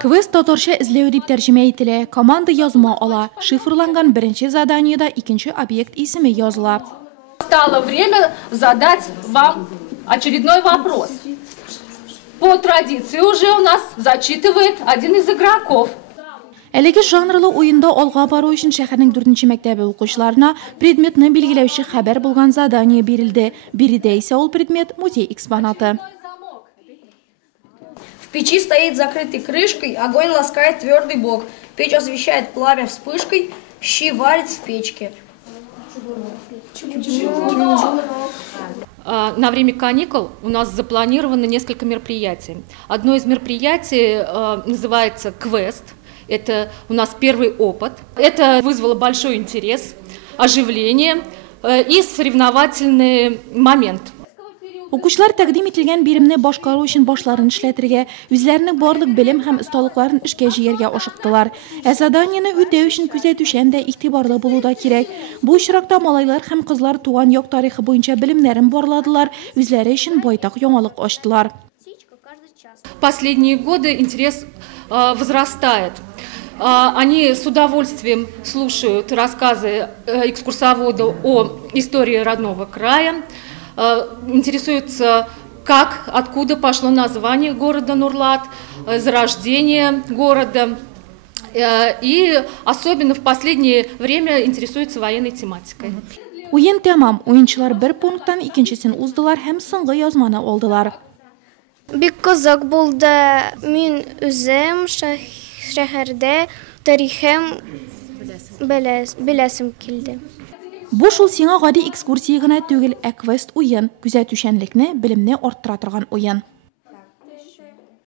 Квест татарча эзләү дип тәрҗемә ителә. Команда язма ала. Шифрланган беренче заданиедә икенче объект исеме языла. Стало время задать вам очередной вопрос. По традиции уже у нас зачитывает один из игроков. Әлеге жанрлы уенда алга бару өчен шәһәрнең 4нче мәктәбе укучыларына предметны билгеләүче хәбәр булган задание бирелде. Биредә исә ул предмет музей экспонаты. В печи стоит закрытой крышкой, огонь ласкает твердый бок. Печь освещает пламя вспышкой, щи варит в печке. На время каникул у нас запланировано несколько мероприятий. Одно из мероприятий называется «Квест». Это у нас первый опыт. Это вызвало большой интерес, оживление и соревновательный момент. Укучылар тәкъдим ителгән биремне башкару өчен башларын эшләтергә, үзләренең барлык белем һәм осталыкларын эшкә җигәргә ашыктылар. Заданиене үтәү өчен күзәтүчән дә игътибарлы булу да кирәк. Бу очракта малайлар һәм кызлар туган як тарихы буенча белемнәрен барладылар, үзләре өчен байтак яңалык ачтылар. Последние годы интерес возрастает. Они с удовольствием слушают рассказы экскурсовода о истории родного края, интересуются, как, откуда пошло название города Нурлат, зарождение города. И особенно в последнее время интересуются военной тематикой. Уен тәмам, уенчылар бер пункттан икенчесен уздылар һәм соңгы язманы алдылар. Бик кызык булды. Мин үзем шәһәрдә тарихым беләсем килде. Бу шул сиңа гади экскурсия гына түгел, квест уен, күзәтүчәнлекне, белемне арттыра торган уен.